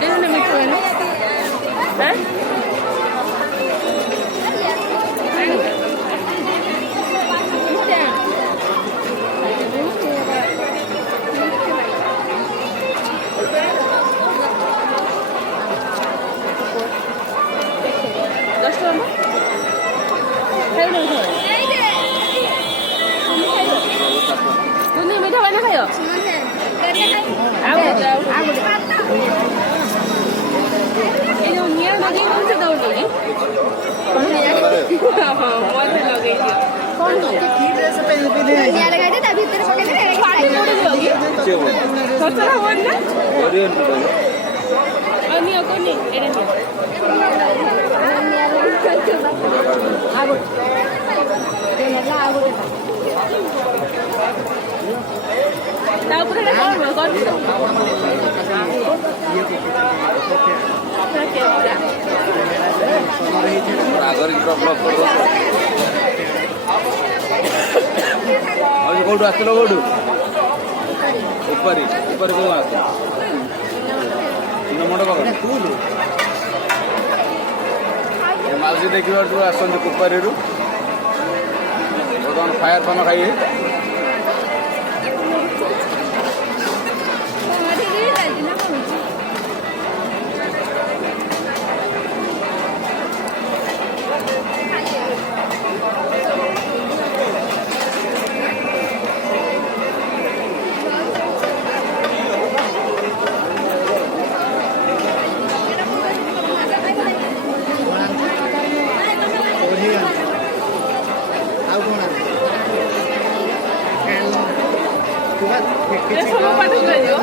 देखो ना मिठो है ना हैं मीठा बना खाओ ये जो नियर लगे कौन से दौड़ेगी मत लगे कौन नियर लगाए थे तभी तेरे पकड़ के पार्टी मोड़ दोगी सोचना हो ना अन्य को नहीं एरे आगो देला आगो ताऊ पुरे कौन आगर ब्लॉक कर दो आज कोठू आसलो कोठू ऊपरी ऊपरी को आस इन मोड़ पकड़ मालसी देखिबार तू आसंत कुपारी रु बर्तमान फायर पान खाइए ये सब पाठ कर दियो